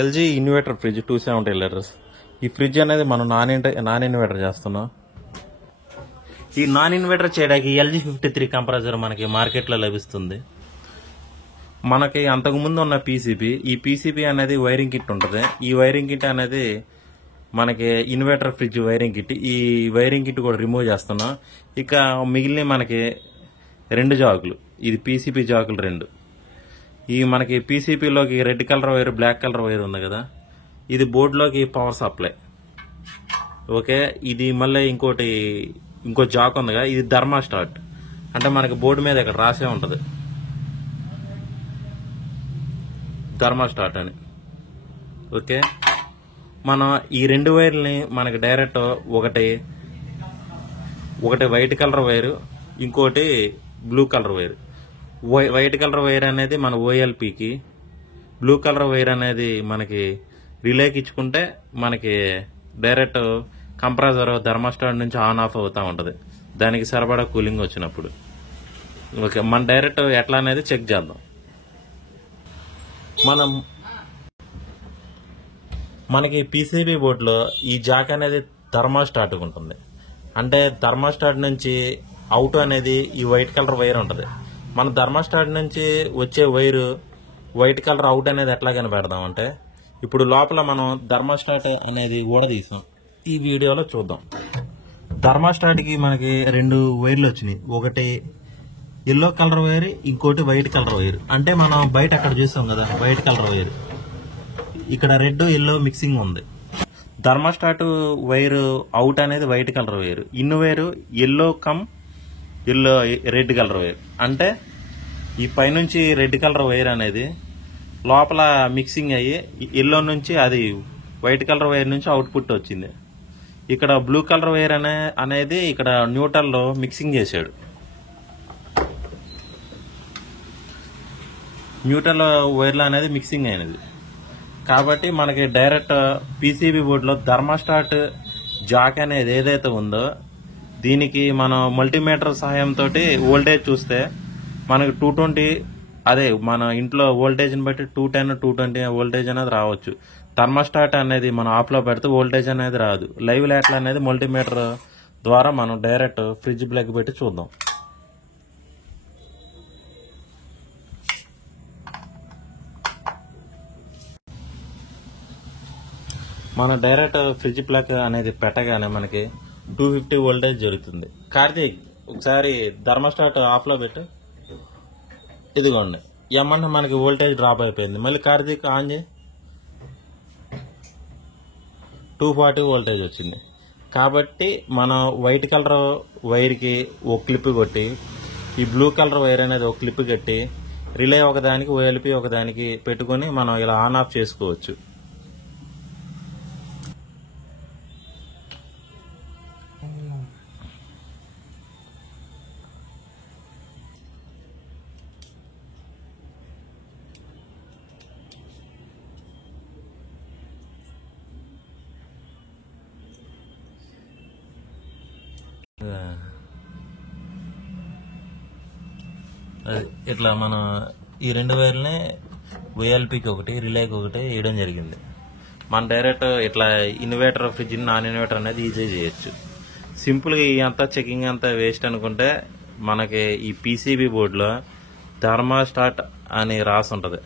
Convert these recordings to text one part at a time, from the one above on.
LG inverter fridge 270 litres. ఈ fridge అనేది మనం నాన్ ఇన్వర్టర్ చేస్తున్నాం. ఈ నాన్ ఇన్వర్టర్ చేయడానికి ఎల్జీ 53 కంప్రెసర్ మనకి మార్కెట్లో లభిస్తుంది. మనకి అంతకుముందు ఉన్న పీసీబీ, ఈ పీసీబీ అనేది వైరింగ్ కిట్ ఉంటుంది. ఈ వైరింగ్ కిట్ అనేది మనకి ఇన్వర్టర్ ఫ్రిడ్జ్ వైరింగ్ కిట్. ఈ వైరింగ్ కిట్ కూడా రిమూవ్ చేస్తున్నాం. ఇక మిగిలిన మనకి 2 జాకులు, ఇది పీసీబీ జాకులు 2. ఈ మనకి పీసీబీలోకి red colour wire, black colour wire ఉంది కదా, ఇది బోర్డులోకి పవర్ సప్లై. ఓకే, ఇది మళ్ళీ ఇంకో జాక్ ఉంది కదా, ఇది థర్మాస్టాట్. అంటే మనకి బోర్డు మీద ఇక్కడ రాసే ఉంటుంది థర్మాస్టాట్ అని. ఓకే, మనం ఈ 2 వైర్లని మనకి డైరెక్ట్ ఒకటి వైట్ కలర్ వైరు, ఇంకోటి blue colour wire. White colour wire అనేది మన ఓఎల్పీకి, బ్లూ కలర్ వైర్ అనేది మనకి రిలేకి ఇచ్చుకుంటే మనకి డైరెక్ట్ కంప్రెసర్ థర్మాస్టాట్ నుంచి ఆన్ ఆఫ్ అవుతూ ఉంటుంది, దానికి సరిపడా కూలింగ్ వచ్చినప్పుడు. ఓకే, మన డైరెక్ట్ ఎట్లా అనేది చెక్ చేద్దాం. మనకి పీసీబీ బోర్డులో ఈ జాక్ అనేది థర్మాస్టాట్ ఉంటుంది. అంటే థర్మాస్టాట్ నుంచి అవుట్ అనేది ఈ వైట్ కలర్ వైర్ ఉంటుంది. మన థర్మాస్టాట్ నుంచి వచ్చే వైరు వైట్ కలర్ అవుట్ అనేది ఎట్లా కనిపెడదాం అంటే, ఇప్పుడు లోపల మనం థర్మాస్టాట్ అనేది ఊడదీసాం, ఈ వీడియోలో చూద్దాం. థర్మాస్టాట్కి మనకి 2 వైర్లు వచ్చినాయి, ఒకటి ఎల్లో కలర్ వైర్, ఇంకోటి వైట్ కలర్ వైర్. అంటే మనం బయట అక్కడ చూసాం కదా వైట్ కలర్ వైర్, ఇక్కడ రెడ్ ఎల్లో మిక్సింగ్ ఉంది. థర్మాస్టాట్ వైర్ అవుట్ అనేది white colour wire, in wire yellow red colour wire. అంటే ఈ పైనుంచి రెడ్ కలర్ వైర్ అనేది లోపల మిక్సింగ్ అయ్యి ఎల్లో నుంచి అది వైట్ కలర్ వైర్ నుంచి అవుట్పుట్ వచ్చింది. ఇక్కడ బ్లూ కలర్ వైర్ అనేది ఇక్కడ న్యూట్రల్లో మిక్సింగ్ చేశాడు. న్యూట్రల్ వైర్లు అనేది మిక్సింగ్ అయినది కాబట్టి మనకి డైరెక్ట్ పీసీబీ బోర్డులో థర్మాస్టాట్ జాక్ అనేది ఏదైతే ఉందో దీనికి మనం మల్టీమీటర్ సహాయంతో వోల్టేజ్ చూస్తే మనకి 220, అదే మన ఇంట్లో వోల్టేజ్ని బట్టి 210, 220 వోల్టేజ్ అనేది రావచ్చు. థర్మాస్టాట్ అనేది మనం ఆఫ్లో పెడితే వోల్టేజ్ అనేది రాదు. లైవ్ లైట్లు అనేది మల్టీమీటర్ ద్వారా మనం డైరెక్ట్ ఫ్రిడ్జ్ ప్లగ్ పెట్టి చూద్దాం. మన డైరెక్ట్ ఫ్రిడ్జ్ ప్లగ్ అనేది పెట్టగానే మనకి 250 వోల్టేజ్ జరుగుతుంది. కార్తీక్, ఒకసారి థర్మాస్టాట్ ఆఫ్లో పెట్టు. ఇదిగోండి, ఏమన్నా మనకి వోల్టేజ్ డ్రాప్ అయిపోయింది. మళ్ళీ కార్తీక్ ఆన్ చేయి, 240 వోల్టేజ్ వచ్చింది. కాబట్టి మనం వైట్ కలర్ వైర్కి ఒక క్లిప్ కొట్టి, ఈ బ్లూ కలర్ వైర్ అనేది ఒక క్లిప్ కట్టి, రిలే ఒకదానికి ఓఎల్పీ ఒకదానికి పెట్టుకుని మనం ఇలా ఆన్ ఆఫ్ చేసుకోవచ్చు. ఇట్లా మనం ఈ 2 వైర్లని ఓఎల్పీకి ఒకటి, రిలేకి ఒకటి వేయడం జరిగింది. మన డైరెక్ట్ ఇట్లా ఇన్వర్టర్ ఫ్రిడ్జ్, నాన్ ఇన్వర్టర్ అనేది ఈజీ చేయొచ్చు. సింపుల్గా ఈ అంతా చెకింగ్ అంతా వేస్ట్ అనుకుంటే మనకి ఈ పీసీబీ బోర్డులో థర్మాస్టాట్ అని రాసి ఉంటుంది.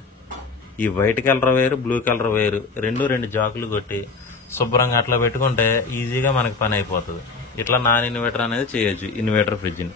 ఈ white colour wire, blue colour wire 2 జాకులు కొట్టి శుభ్రంగా అట్లా పెట్టుకుంటే ఈజీగా మనకి పని అయిపోతుంది. ఇట్లా నాన్ ఇన్వర్టర్ అనేది చేయొచ్చు ఇన్వర్టర్ ఫ్రిడ్జ్ని.